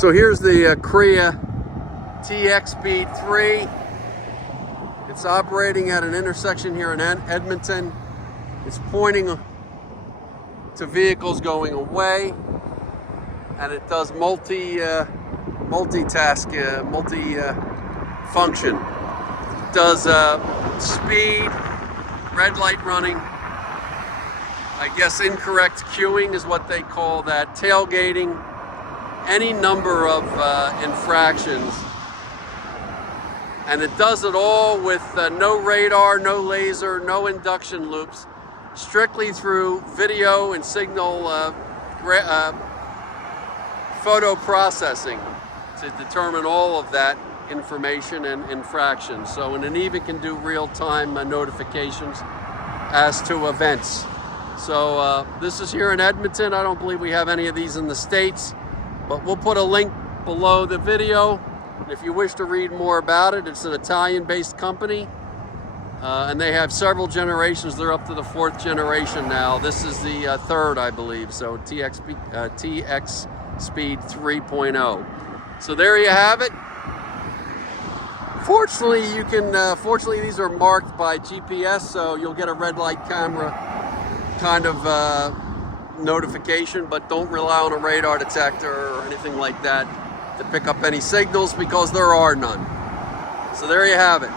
So here's the Kria T-Expeed 3. It's operating at an intersection here in Edmonton. It's pointing to vehicles going away, and it does multi-function. It does speed, red light running, I guess incorrect queuing is what they call that, tailgating, any number of infractions. And it does it all with no radar, no laser, no induction loops, strictly through video and signal photo processing to determine all of that information and infractions. So, and it even can do real-time notifications as to events. So this is here in Edmonton. I don't believe we have any of these in the States, but we'll put a link below the video. If you wish to read more about it, it's an Italian-based company, and they have several generations. They're up to the 4th generation now. This is the 3rd, I believe, so T-Expeed 3.0. So there you have it. Fortunately, fortunately these are marked by GPS, so you'll get a red light camera kind of notification, but don't rely on a radar detector or anything like that to pick up any signals, because there are none. So there you have it.